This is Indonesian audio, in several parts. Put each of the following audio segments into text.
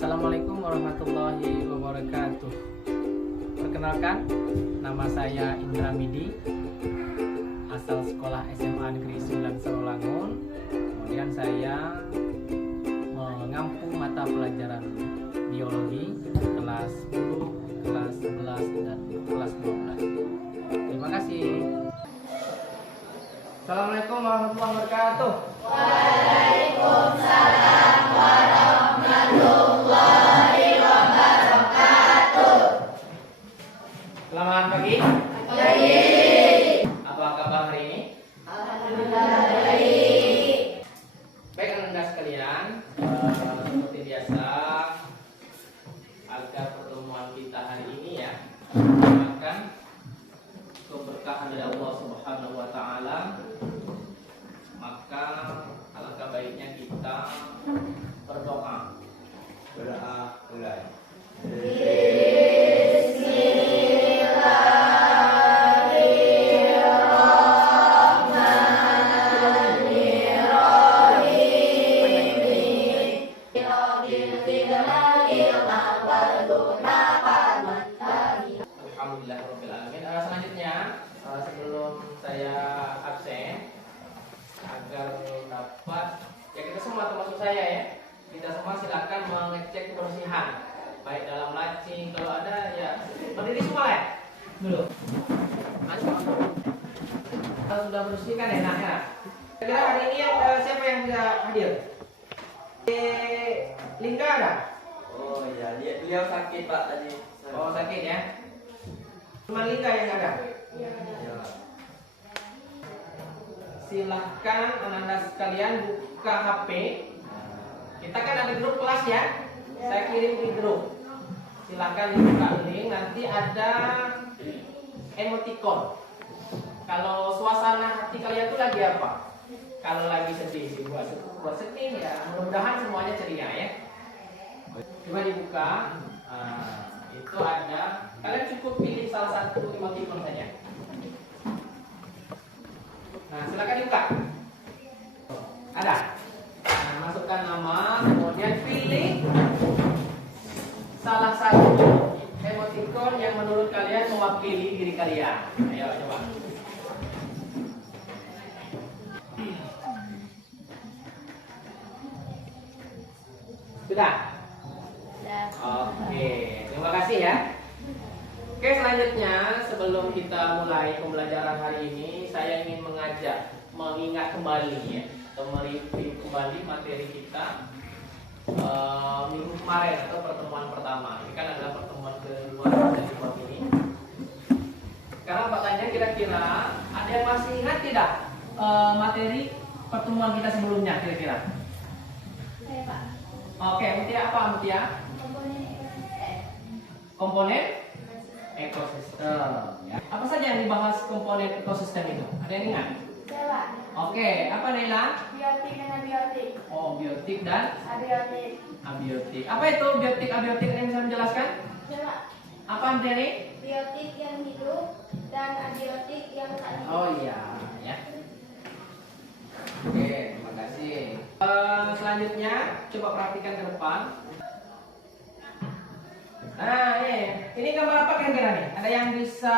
Assalamualaikum warahmatullahi wabarakatuh. Perkenalkan, nama saya Indra Midi, asal sekolah SMA Negeri 9 Sarolangun. Kemudian saya mengampu mata pelajaran biologi kelas 10, kelas 11, dan kelas 12. Terima kasih. Assalamualaikum warahmatullahi wabarakatuh. Waalaikumsalam warahmatullahi wabarakatuh. Selamat pagi. Pagi. Apa kabar hari ini? Alhamdulillah baik. Baik Anda sekalian, seperti biasa, agar pertemuan kita hari ini ya akan keberkahan dari Allah Subhanahu wa taala, maka alangkah baiknya kita berdoa. Mulai. Alhamdulillahirrahmanirrahim. Selanjutnya, sebelum saya absen, agar dapat, ya kita semua termasuk saya ya, kita semua silakan mengecek kebersihan, baik dalam laci, kalau ada ya berdiri semua ya dulu. Kalau sudah bersih kan enaknya. Kira hari ini siapa yang bisa hadir? Lingga ada? Oh iya, beliau sakit Pak tadi. Oh sakit ya? Cuma Lingga yang ada? Iya. Silahkan anak-anak sekalian buka HP. Kita kan ada grup kelas ya. Saya kirim di grup. Silahkan dibuka link. Nanti ada emoticon. Kalau suasana hati kalian tuh lagi apa? Kalau lagi sedih sih buat sedih ya. Mudah-mudahan semuanya ceria ya. Coba dibuka. Itu ada. Kalian cukup pilih salah satu emoticon saja. Nah, silakan dibuka. Ada. Nah, masukkan nama, kemudian pilih salah satu emoticon yang menurut kalian mewakili diri kalian. Ayo coba. Sudah? Oke, terima kasih ya. Oke, selanjutnya sebelum kita mulai pembelajaran hari ini, saya ingin mengingat kembali ya, atau mereview kembali materi kita minggu kemarin atau pertemuan pertama. Ini kan adalah pertemuan kedua dari bab ini. Sekarang pertanyaan, kira-kira ada yang masih ingat tidak materi pertemuan kita sebelumnya kira-kira? Saya Pak. Oke, Mutia apa Mutia? Komponen ekosistem. Ya. Apa saja yang dibahas komponen ekosistem itu? Ada yang ingat? Saya Pak. Oke, apa Naila? Biotik dan abiotik. Oh, biotik dan Abiotik. abiotik. Apa itu biotik, abiotik? Ada yang bisa menjelaskan? Saya Pak. Apa Anteni? Biotik yang hidup dan abiotik yang tak hidup. Oh iya, ya. Oke, terima kasih. Selanjutnya, coba perhatikan ke depan. Nah, ini gambar apa kira-kira nih? Ada yang bisa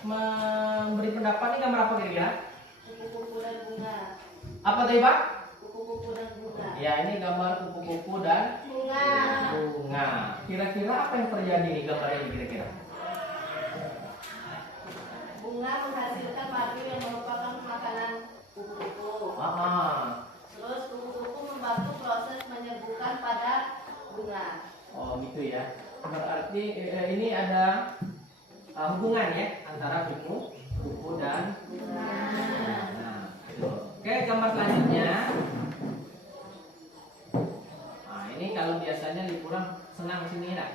memberi pendapat? Ini gambar apa kira-kira? Kupu-kupu dan bunga. Apa tadi Pak? Kupu-kupu dan bunga. Ya, ini gambar kupu-kupu dan Bunga. bunga. Kira-kira apa yang terjadi di gambar ini kira-kira? Bunga menghasilkan madu yang merupakan makanan kupu-kupu. Terus kupu-kupu membantu proses menyembuhkan pada bunga. Oh gitu ya. Berarti ini ada hubungan ya antara kupu dan Bunga. nah, itu. Oke, gambar selanjutnya. Nah, ini kalau biasanya liburan senang sini ya.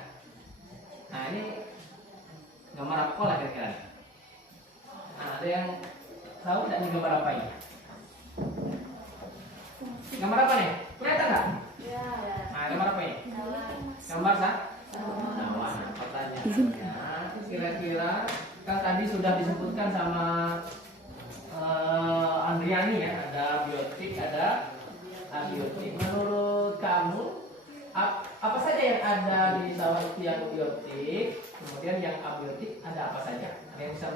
Nah, ini gambar apa lah kira-kira? Nah, ada yang tahu tidak nih gambar apa ini? Gambar apa nih? Kelihatan nggak? Ya. Nah, gambar apa ini? Gambar sah? Nah, pertanyaannya kira-kira kan tadi sudah disebutkan sama Andriani ya, ada biotik, ada abiotik. Menurut kamu apa saja yang ada di sawah itu yang biotik, kemudian yang abiotik ada apa saja? Ada yang bisa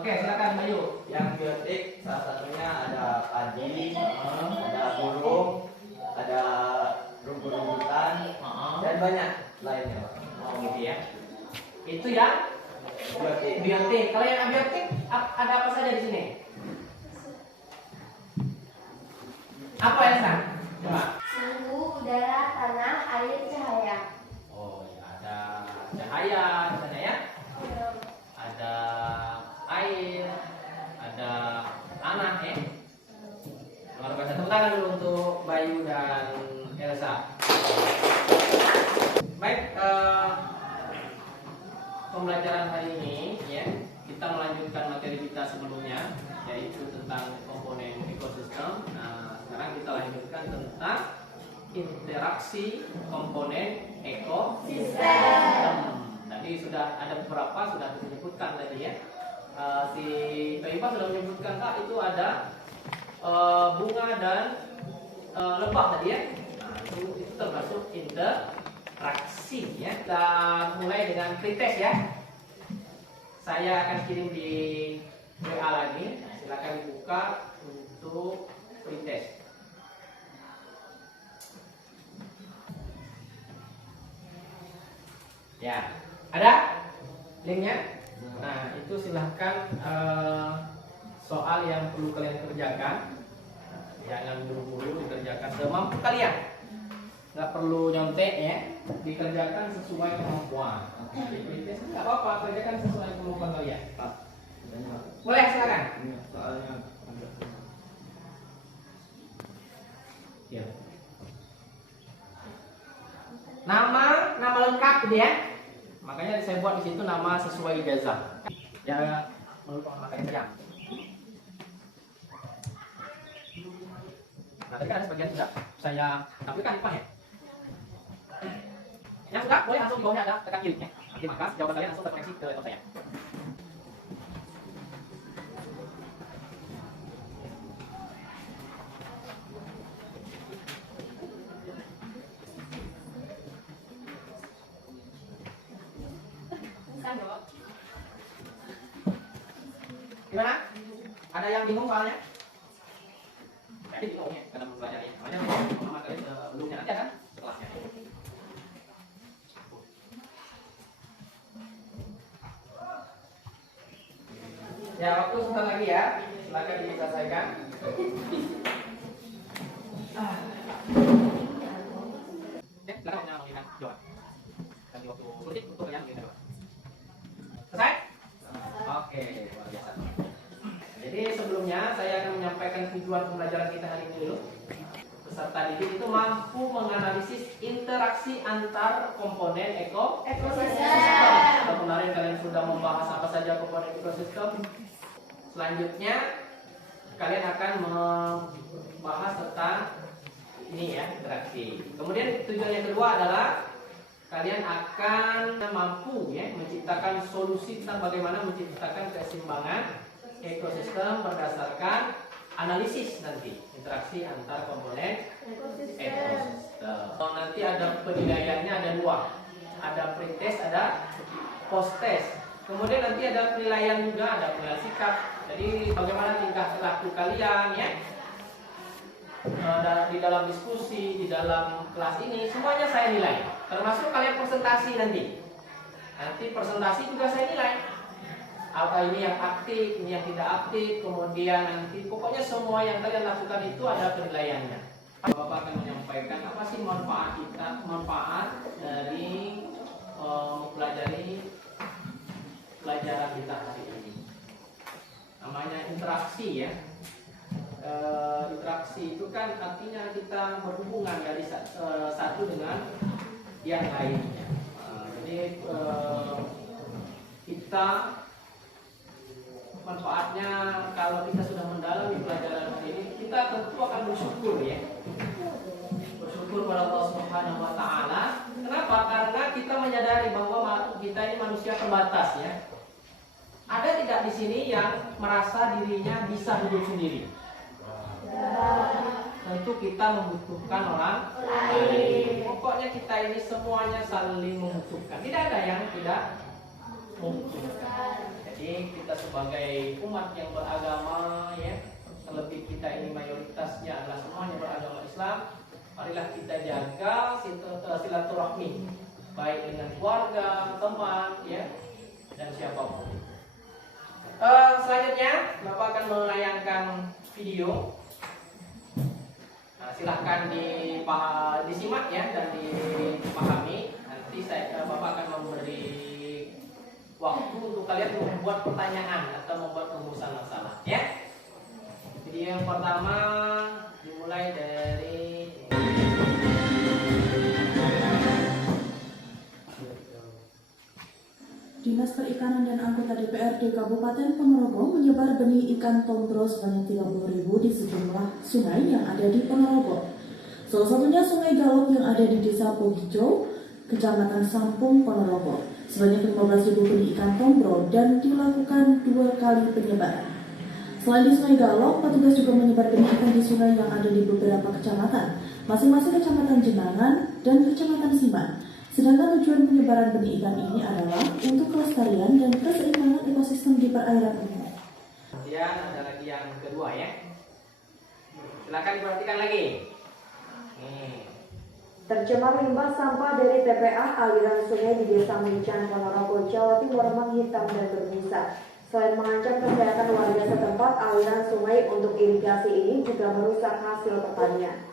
Oke, silakan Bayu. Yang biotik salah satunya ada padi, ada burung, ada rumput-rumputan, dan banyak lainnya, Pak. Oh gitu ya. Itu yang Biotik. biotik. Kalau yang abiotik ada apa saja di sini? Apa ya, San? Coba. Suhu, udara, tanah, air, cahaya. Oh, ya, ada cahaya di sana ya. Ada air, ada tanah ya. Luar biasa. Tepuk tangan dulu untuk Bayu dan Elsa. Baik, pembelajaran hari ini ya, kita melanjutkan materi kita sebelumnya, yaitu tentang komponen ekosistem. Nah, sekarang kita lanjutkan tentang interaksi komponen ekosistem. Tadi sudah ada beberapa sudah disebutkan tadi ya. Si Pak sudah menyebutkan Kak, itu ada bunga dan lebah tadi ya. Nah, itu termasuk interaksi ya. Kita mulai dengan pretest ya. Saya akan kirim di WA lagi. Nah, silakan dibuka untuk pretest. Ya, ada linknya. Nah, itu silahkan soal yang perlu kalian kerjakan. Jangan buru-buru dikerjakan semampu kalian. Nggak perlu nyontek ya, dikerjakan sesuai kemampuan. Nggak apa-apa, kerjakan sesuai kemampuan kalian. Boleh, silakan. Soalnya Ya. Nama lengkap gitu ya. Makanya saya buat di situ nama sesuai ijazah. Jangan melupakan makanya saja. Nah, tadi kan ada sebagian sudah saya tampilkan di depan ya. Yang sudah boleh langsung di bawahnya ada tekan kiri ya. Nanti maka jawaban kalian langsung terkoneksi ke laptop saya. Gimana? Ada yang bingung soalnya? Jadi bingung ya, karena mempelajari. Makanya materi sebelumnya nanti akan setelahnya. Ya, waktu sebentar lagi ya. Silakan diselesaikan. Silakan menyampaikan jawaban. Kasih waktu 10 detik untuk kalian mengirimkan jawaban. Selesai? Oke, luar biasa. Jadi sebelumnya saya akan menyampaikan tujuan pembelajaran kita hari ini dulu. Peserta didik itu mampu menganalisis interaksi antar komponen ekosistem. Kalau kemarin kalian sudah membahas apa saja komponen ekosistem, selanjutnya kalian akan membahas tentang ini ya, interaksi. Kemudian tujuan yang kedua adalah kalian akan mampu ya menciptakan solusi tentang bagaimana menciptakan keseimbangan ekosistem berdasarkan analisis nanti interaksi antar komponen ekosistem. Nanti ada penilaiannya ada dua, ada pretest, ada posttest. Kemudian nanti ada penilaian juga, ada penilaian sikap. Jadi bagaimana tingkah laku kalian ya di dalam diskusi, di dalam kelas ini semuanya saya nilai. Termasuk kalian presentasi nanti. Nanti presentasi juga saya nilai. Apa ini yang aktif, ini yang tidak aktif, kemudian nanti pokoknya semua yang kalian lakukan itu ada penilaiannya. Bapak akan menyampaikan apa sih manfaat dari mempelajari pelajaran kita hari ini. Namanya interaksi ya. Interaksi itu kan artinya kita berhubungan dari satu dengan yang lainnya. Jadi kita manfaatnya kalau kita sudah mendalami pelajaran hari ini, kita tentu akan bersyukur ya. Bersyukur pada Allah Subhanahu wa taala. Kenapa? Karena kita menyadari bahwa kita ini manusia terbatas ya. Ada tidak di sini yang merasa dirinya bisa hidup sendiri? tentu kita membutuhkan orang lain. Pokoknya kita ini semuanya saling membutuhkan. Tidak ada yang tidak membutuhkan. Jadi kita sebagai umat yang beragama ya, terlebih kita ini mayoritasnya adalah semuanya beragama Islam. Marilah kita jaga silaturahmi baik dengan keluarga, teman ya, dan siapapun. Selanjutnya Bapak akan menayangkan video. Nah, silahkan disimak ya dan dipahami. Nanti Bapak akan memberi waktu untuk kalian membuat pertanyaan atau membuat rumusan masalah ya. Video yang pertama dimulai dari Dinas Perikanan dan Anggota DPRD Kabupaten Ponorogo menyebar benih ikan tondro sebanyak 30.000 di sejumlah sungai yang ada di Ponorogo. Salah satunya Sungai Galok yang ada di Desa Pogijo, Kecamatan Sampung, Ponorogo. Sebanyak 15.000 benih ikan tondro dan dilakukan 2 kali penyebaran. Selain di Sungai Galok, petugas juga menyebar benih ikan di sungai yang ada di beberapa kecamatan, masing-masing Kecamatan Jenangan dan Kecamatan Siman. Sedangkan tujuan penyebaran benih ikan ini adalah untuk kelestarian dan keseimbangan ekosistem di perairan umum. Kemudian ada lagi yang kedua ya. Silakan diperhatikan lagi. Tercemar limbah sampah dari TPA aliran sungai di Desa Mencan, Ponorogo, Jawa Timur menghitam dan berbusa. Selain mengancam kesehatan warga setempat, aliran sungai untuk irigasi ini juga merusak hasil pertanian.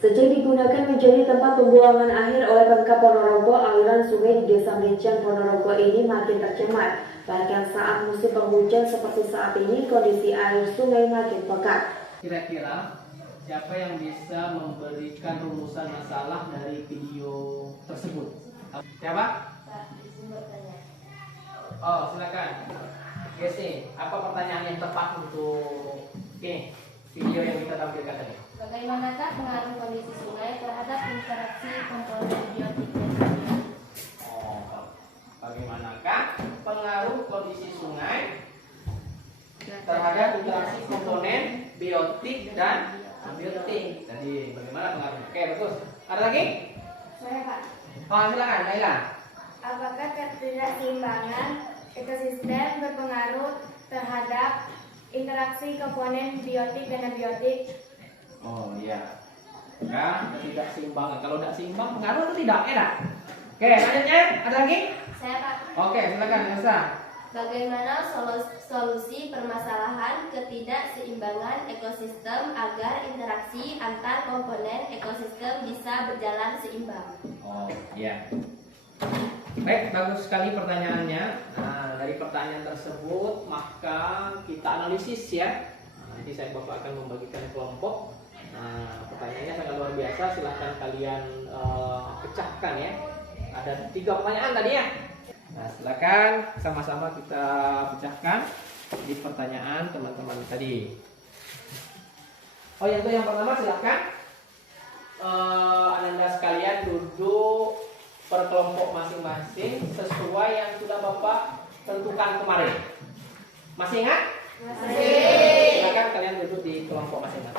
Sejak digunakan menjadi tempat pembuangan akhir oleh Pemkab Ponorogo, aliran sungai di Desa Mencan, Ponorogo ini makin tercemar. Bahkan saat musim penghujan seperti saat ini, kondisi air sungai makin pekat. Kira-kira siapa yang bisa memberikan rumusan masalah dari video tersebut? Siapa? Oh, silakan. Gesi, apa pertanyaan yang tepat untuk ini video yang kita tampilkan tadi? Bagaimanakah pengaruh kondisi sungai terhadap interaksi komponen biotik dan kimia? Bagaimanakah pengaruh kondisi sungai terhadap interaksi komponen biotik dan abiotik? Tadi bagaimana pengaruhnya? Oke, bagus. Ada lagi? Saya Pak, Oh, silakan, Laila. apakah ketidakseimbangan ekosistem berpengaruh terhadap interaksi komponen biotik dan abiotik? Oh iya. Ya, tidak seimbangan. Kalau tidak seimbang pengaruh atau tidak? Enak. Oke, selanjutnya ada lagi? Saya Pak, Oke, silakan Elsa. bagaimana solusi permasalahan ketidakseimbangan ekosistem agar interaksi antar komponen ekosistem bisa berjalan seimbang? Oh iya. Baik, bagus sekali pertanyaannya. Nah, dari pertanyaan tersebut maka kita analisis ya. Nanti saya Bapak akan membagikan kelompok. Nah, pertanyaannya sangat luar biasa. Silahkan kalian pecahkan ya. Ada 3 pertanyaan tadi ya. Nah, silakan sama-sama kita pecahkan di pertanyaan teman-teman tadi. Oh, yang pertama silakan Ananda sekalian duduk per kelompok masing-masing sesuai yang sudah Bapak tentukan kemarin. Masih ingat? Masih. Silakan kalian duduk di kelompok masing-masing.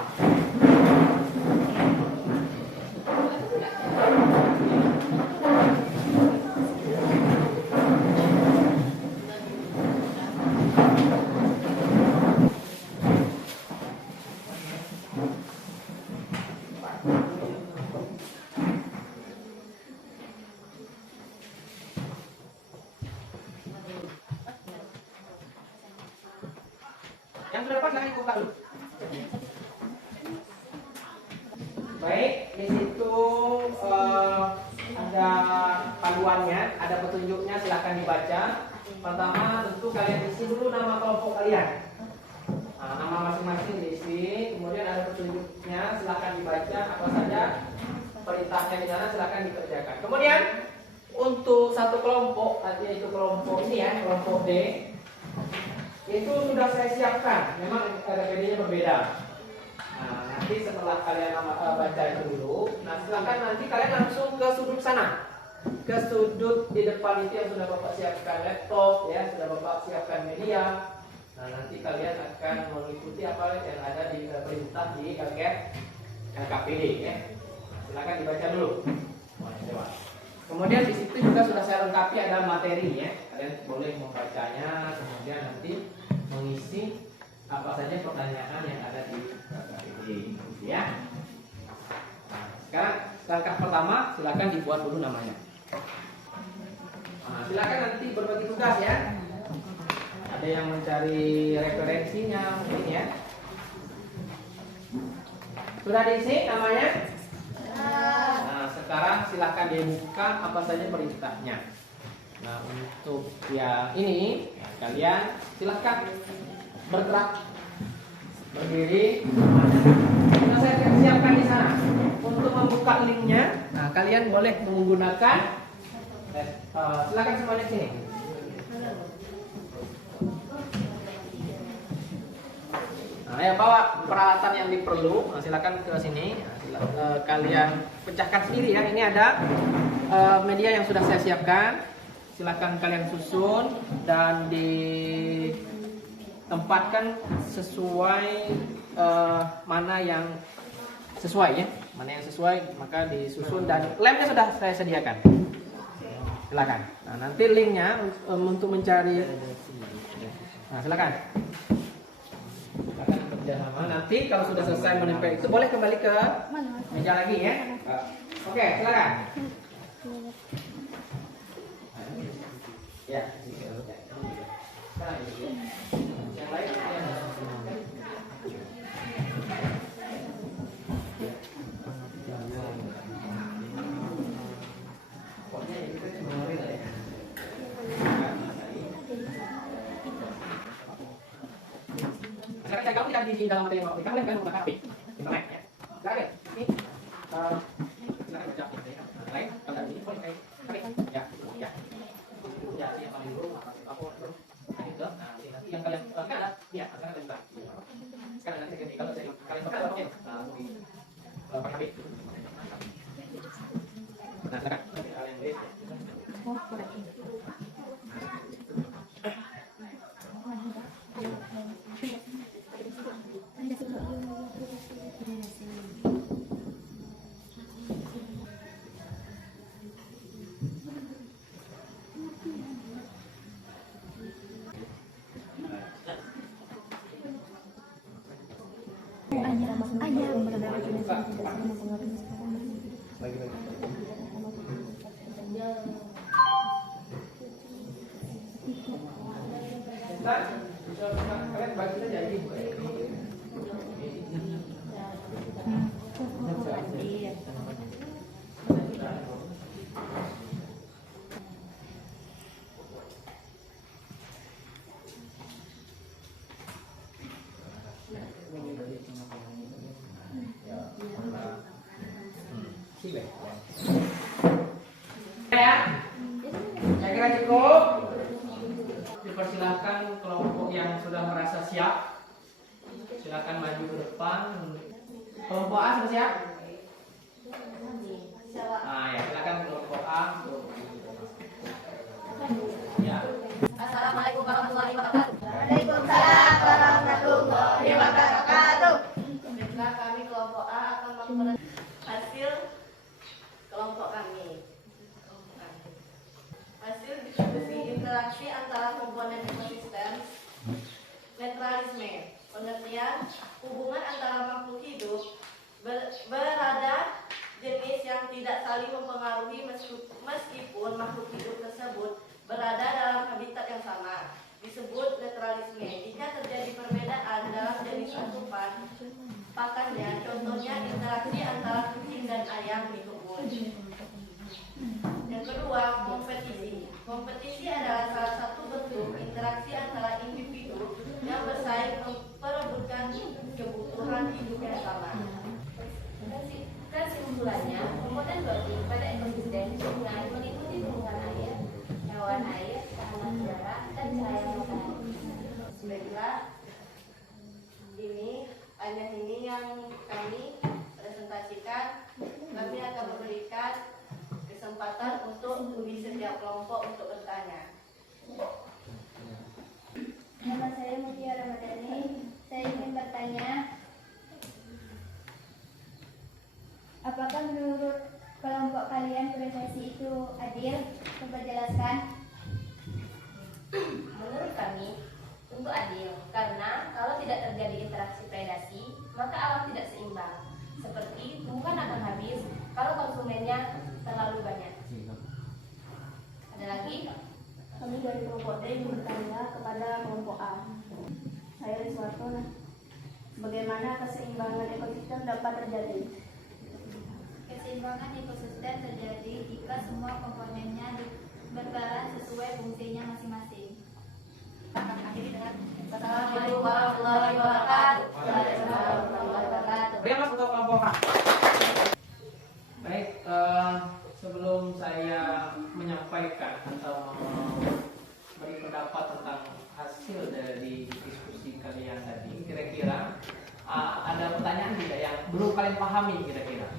Yang sudah dapat silahkan buka dulu. Baik, di situ ada panduannya, ada petunjuknya, silahkan dibaca. Pertama, tentu kalian isi dulu nama kelompok kalian. Nah, nama masing-masing diisi, kemudian ada petunjuknya, silahkan dibaca apa saja perintahnya di sana, silahkan dikerjakan. Kemudian untuk satu kelompok, yaitu kelompok ini ya, kelompok D, itu sudah saya siapkan. Memang RPD-nya berbeda. Nah, nanti setelah kalian baca itu dulu, nah silakan nanti kalian langsung ke sudut sana, ke sudut di depan itu yang sudah Bapak siapkan laptop, ya sudah Bapak siapkan media. Nah, nanti kalian akan mengikuti apa yang ada di perintah di LKPD ya. Silakan dibaca dulu. Coba. Kemudian di situ juga sudah saya lengkapi ada materi ya. Kalian boleh membacanya, kemudian nanti mengisi apa saja pertanyaan yang ada di LKPD ya. Nah, sekarang langkah pertama silakan dibuat dulu namanya. Nah, silakan nanti berbagi tugas ya. Ada yang mencari referensinya mungkin ya. Sudah diisi namanya? Nah, sekarang silakan dibuka apa saja perintahnya. Nah, untuk yang ini kalian silakan bergerak, berdiri. Nah, saya siapkan di sana untuk membuka linknya. Nah, kalian boleh menggunakan. Silakan semuanya sini. Nah, ya bawa peralatan yang diperlu. Nah, silakan ke sini. Kalian pecahkan sendiri ya. Ini ada media yang sudah saya siapkan. Silakan kalian susun dan ditempatkan sesuai mana yang sesuai ya. Mana yang sesuai maka disusun dan lemnya sudah saya sediakan. Silakan. Nah, nanti linknya untuk mencari. Nah, silakan. Silakan kerjasama. Nanti kalau sudah selesai menempel itu boleh kembali ke meja lagi ya. Oke, silakan. Ya. Yang lain kamu tidak di dalam materi yang mau kalian kan menggunakan HP internet ya. Silakan. Ini silakan baca lain kalau ini boleh kayak ya ya ya siapa dulu apa dulu itu nanti yang kalian kan ada ya sekarang kalian buka sekarang nanti kalau saya kalian buka oke pakai HP nah silakan kalian lihat kalian bagi saja ini. Ya, saya kira cukup. Dipersilahkan kelompok yang sudah merasa siap, silakan maju ke depan. Kelompok A sudah siap? Nah, ya silakan kelompok A. Ya. Assalamualaikum warahmatullahi wabarakatuh. Waalaikumsalam warahmatullahi wabarakatuh. Baiklah, kami kelompok A akan memperoleh hasil kelompok kami. Hasil diskusi interaksi antara komponen ekosistem, netralisme, pengertian hubungan antara makhluk hidup berada jenis yang tidak saling mempengaruhi meskipun makhluk hidup tersebut berada dalam habitat yang sama disebut netralisme. Jika terjadi perbedaan dalam jenis asupan pakannya, contohnya interaksi antara kucing dan ayam di kebun. Yang kedua, kompetisi. Kompetisi adalah salah satu bentuk interaksi antara individu yang bersaing memperebutkan kebutuhan hidup yang sama. Kesimpulannya, komponen biotik pada ekosistem sungai meliputi tumbuhan air, hewan air, tanaman udara, dan cahaya matahari. Baiklah, ini yang kami presentasikan. Kami akan memberikan kesempatan untuk bagi setiap kelompok untuk bertanya. Nama saya Mutiara Apakah menurut kelompok kalian prestasi itu adil? Coba jelaskan. Menurut kami, tentu adil, karena kalau tidak terjadi interaksi predasi, maka alam tidak seimbang. Seperti tumbuhan akan habis kalau konsumennya terlalu banyak. Ada lagi? Kami dari kelompok D ingin bertanya kepada kelompok A. Saya Riswanto. Bagaimana keseimbangan ekosistem dapat terjadi? Keseimbangan ekosistem terjadi jika semua komponennya berperan sesuai fungsinya masing-masing. Akan akhiri dengan Assalamualaikum warahmatullahi wabarakatuh. Beri mas untuk kelompok A. Baik, sebelum saya menyampaikan atau beri pendapat tentang hasil dari diskusi kalian tadi, kira-kira ada pertanyaan tidak yang belum kalian pahami kira-kira?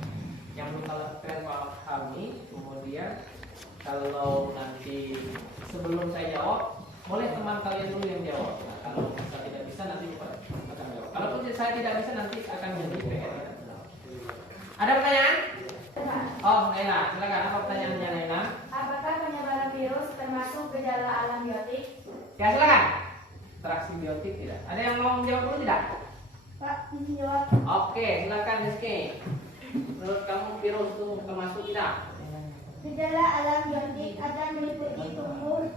Yang belum kalian pahami, kemudian kalau nanti sebelum saya jawab, boleh teman kalian dulu yang jawab. Nah, kalau saya tidak bisa nanti akan jawab. Kalau saya tidak bisa nanti akan jadi PR. Ada pertanyaan? Oh, Naila, silakan. Apa pertanyaannya, Naila? Apakah penyebaran virus termasuk gejala alam biotik? Ya, silakan. Interaksi biotik tidak? Ada yang mau menjawab dulu tidak? Pak, izin jawab. Oke, silakan Rizky. Menurut kamu virus itu termasuk tidak? Gejala alam biotik akan meliputi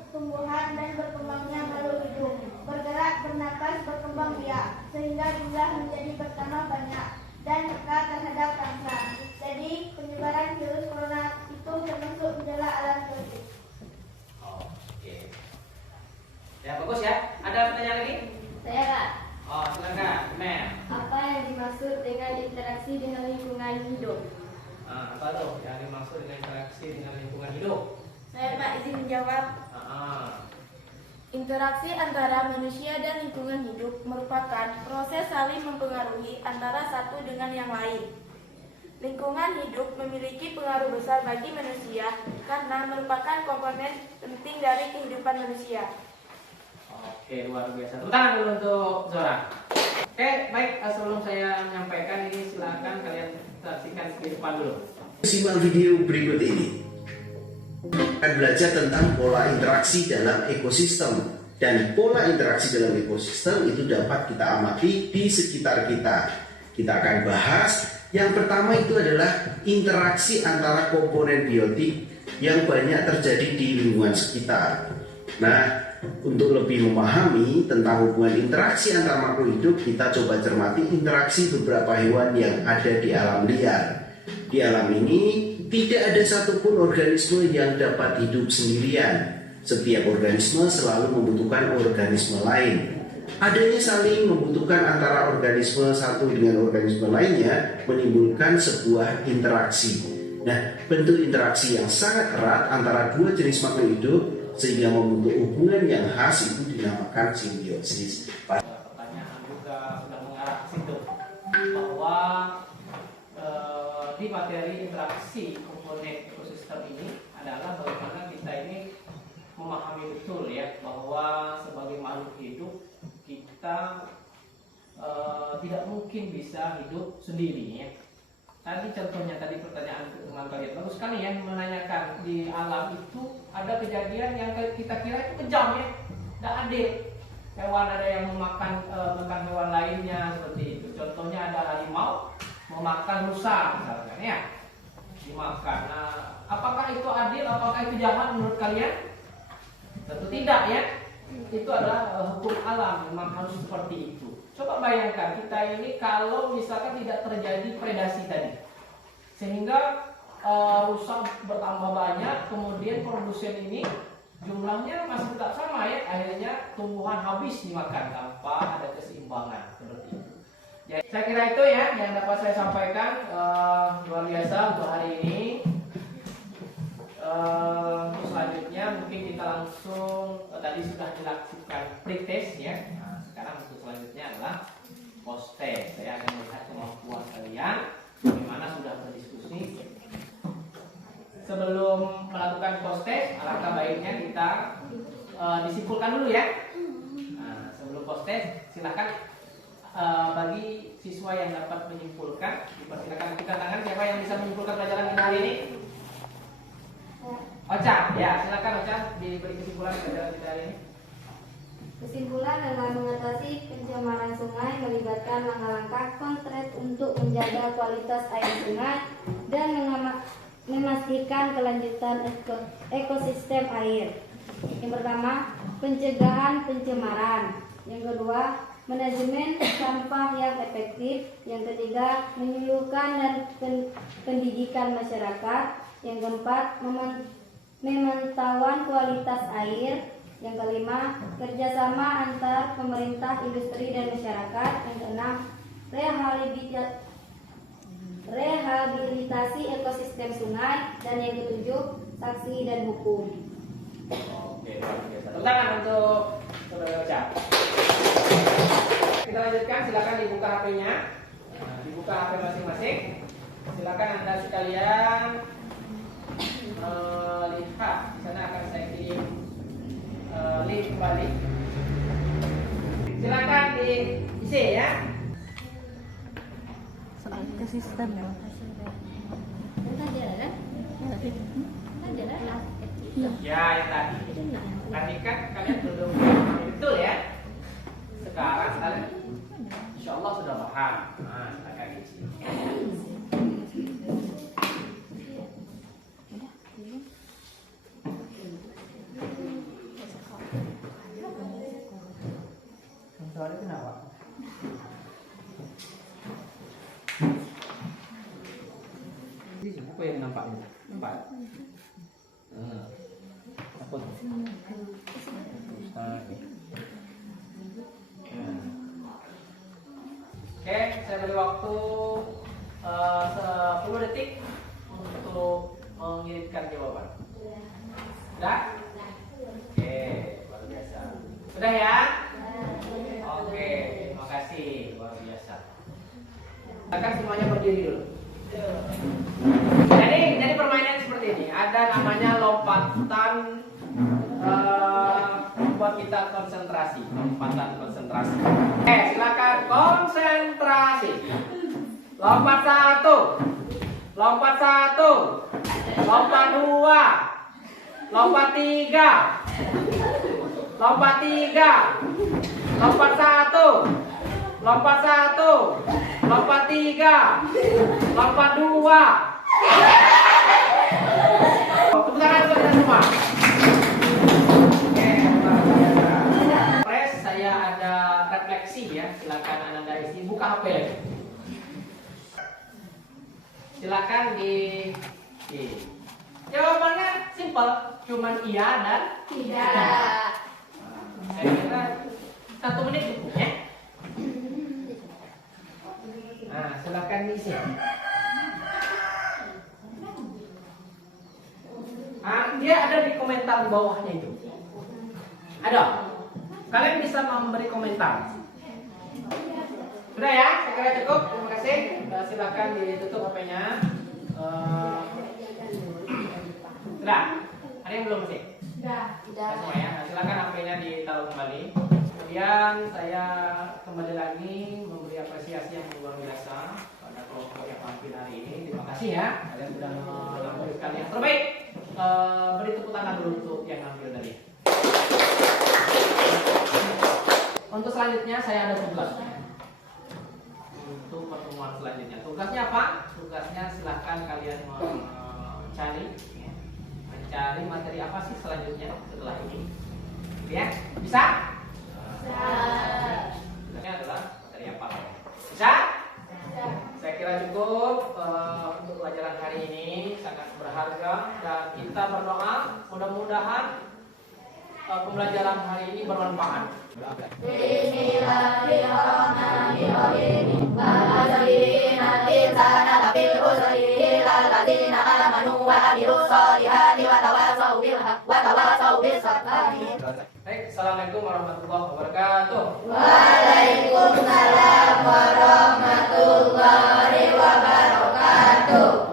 tumbuhan dan berkembangnya makhluk hidup, bergerak, bernapas, berkembang biak, sehingga jumlah menjadi bertambah banyak dan peka terhadap rangsa. Jadi penyebaran virus corona itu termasuk gejala alam biotik. Oke. Ya, bagus ya. Ada pertanyaan lagi? Saya Kak, Oh, silakan. Mel. apa yang dimaksud dengan interaksi dengan lingkungan hidup? Apa tuh yang dimaksud dengan interaksi dengan lingkungan hidup? Saya Pak izin menjawab. Interaksi antara manusia dan lingkungan hidup merupakan proses saling mempengaruhi antara satu dengan yang lain. Lingkungan hidup memiliki pengaruh besar bagi manusia karena merupakan komponen penting dari kehidupan manusia. Oke, luar biasa. Tepuk tangan dulu untuk Zora. Oke, baik. Sebelum saya menyampaikan ini, silakan kalian saksikan di depan dulu. Simak video berikut ini. Akan belajar tentang pola interaksi dalam ekosistem, dan pola interaksi dalam ekosistem itu dapat kita amati di sekitar kita. Kita akan bahas yang pertama itu adalah interaksi antara komponen biotik yang banyak terjadi di lingkungan sekitar. Nah, untuk lebih memahami tentang hubungan interaksi antar makhluk hidup, kita coba cermati interaksi beberapa hewan yang ada di alam liar. Di alam ini tidak ada satupun organisme yang dapat hidup sendirian. Setiap organisme selalu membutuhkan organisme lain. Adanya saling membutuhkan antara organisme satu dengan organisme lainnya menimbulkan sebuah interaksi. Nah, bentuk interaksi yang sangat erat antara dua jenis makhluk hidup sehingga membentuk hubungan yang khas itu dinamakan simbiosis. Pertanyaan juga sudah mengarah ke situ bahwa di materi interaksi komponen ekosistem ini adalah bagaimana kita ini memahami betul ya bahwa sebagai makhluk hidup kita tidak mungkin bisa hidup sendiri ya. Tadi contohnya tadi pertanyaan teman kalian bagus sekali ya menanyakan di alam itu ada kejadian yang kita kira itu kejam ya, tidak adil. Hewan ada yang memakan hewan lainnya seperti itu. Contohnya ada harimau memakan rusa misalkan ya, dimakan. Nah, apakah itu adil? Apakah itu jahat menurut kalian? Tentu tidak ya. Itu adalah hukum alam, memang harus seperti itu. Coba bayangkan kita ini kalau misalkan tidak terjadi predasi tadi, sehingga rusa bertambah banyak, kemudian produsen ini jumlahnya masih tetap sama ya, akhirnya tumbuhan habis dimakan tanpa ada keseimbangan seperti itu. Jadi, saya kira itu ya yang dapat saya sampaikan. Luar biasa untuk hari ini. Untuk selanjutnya mungkin kita langsung tadi sudah dilakukan pretest ya. Nah, sekarang untuk selanjutnya adalah post test. Saya akan melihat kemampuan kalian bagaimana sudah berdiskusi. Sebelum melakukan post test, alangkah baiknya kita disimpulkan dulu ya. Nah, sebelum post test, silakan bagi siswa yang dapat menyimpulkan. Dipersilakan buka tangan. Siapa yang bisa menyimpulkan pelajaran kita hari ini? Ocha, ya silakan Ocha diberi kesimpulan pelajaran kita hari ini. Kesimpulan dalam mengatasi pencemaran sungai melibatkan langkah-langkah konkret untuk menjaga kualitas air sungai dan memastikan kelanjutan ekosistem air. Yang pertama, pencegahan pencemaran. Yang kedua, manajemen sampah yang efektif. Yang ketiga, menyuluhkan dan pendidikan masyarakat. Yang keempat, pemantauan kualitas air. Yang kelima, kerjasama antar pemerintah, industri, dan masyarakat. Yang keenam, rehabilitasi ekosistem sungai. Dan yang ketujuh, sanksi dan hukum. Oke, luar biasa. Tepuk tangan untuk saudara Ocha. Kita lanjutkan, silakan dibuka HP-nya. Dibuka HP masing-masing. Silakan Anda sekalian lihat. Di sana akan saya kirim link kembali. Silakan diisi ya. Soal ke sistem ya. Ya, yang tadi. Tadi kan kalian belum betul ya. Sekarang kalian insya Allah sudah paham. Nah, silakan diisi. Soalnya kenapa? Ini apa yang nampaknya? Nampak? Apa tuh? Oke, saya beri waktu 10 detik untuk mengirimkan jawaban. Sudah? Oke, luar biasa. Sudah ya? Oke, terima kasih, luar biasa. Silakan semuanya berdiri dulu. Jadi permainan seperti ini. Ada namanya lompatan buat kita konsentrasi. Lompatan konsentrasi. Silakan konsentrasi. Lompat 1, lompat 1, lompat 2, lompat 3, lompat 3, lompat 1, lompat 1, lompat 3, lompat 2. Tepuk tangan untuk kita semua. Oke, Pres, saya ada refleksi ya. Silakan Anda isi. Buka HP lagi. Silakan di. Jawabannya simpel, cuman iya dan Tidak. saya kira 1 menit cukup ya. Nah, silakan diisi. Dia ada di komentar di bawahnya itu. Ada. Kalian bisa memberi komentar. Sudah ya? Saya kira cukup. Terima kasih. Silakan ditutup HP-nya. Sudah. Ada yang belum sih? Tidak. Semua ya. Nah, silakan HP-nya ditaruh kembali. Kemudian saya kembali lagi memberi apresiasi yang luar biasa pada kelompok yang tampil hari ini. Terima kasih ya. Kalian sudah menampilkan yang terbaik. Beri tepuk tangan dulu untuk yang ambil tadi. Untuk selanjutnya saya ada tugas untuk pertemuan selanjutnya. Tugasnya apa? Tugasnya silahkan kalian mencari materi apa sih selanjutnya setelah ini. Ya, bisa? Tugasnya adalah materi apa? Bisa? Saya kira cukup untuk pelajaran hari ini, sangat berharga dan kita berdoa mudah-mudahan pembelajaran hari ini bermanfaat. Baik, assalamualaikum warahmatullahi wabarakatuh. Waalaikumsalam warahmatullahi wabarakatuh.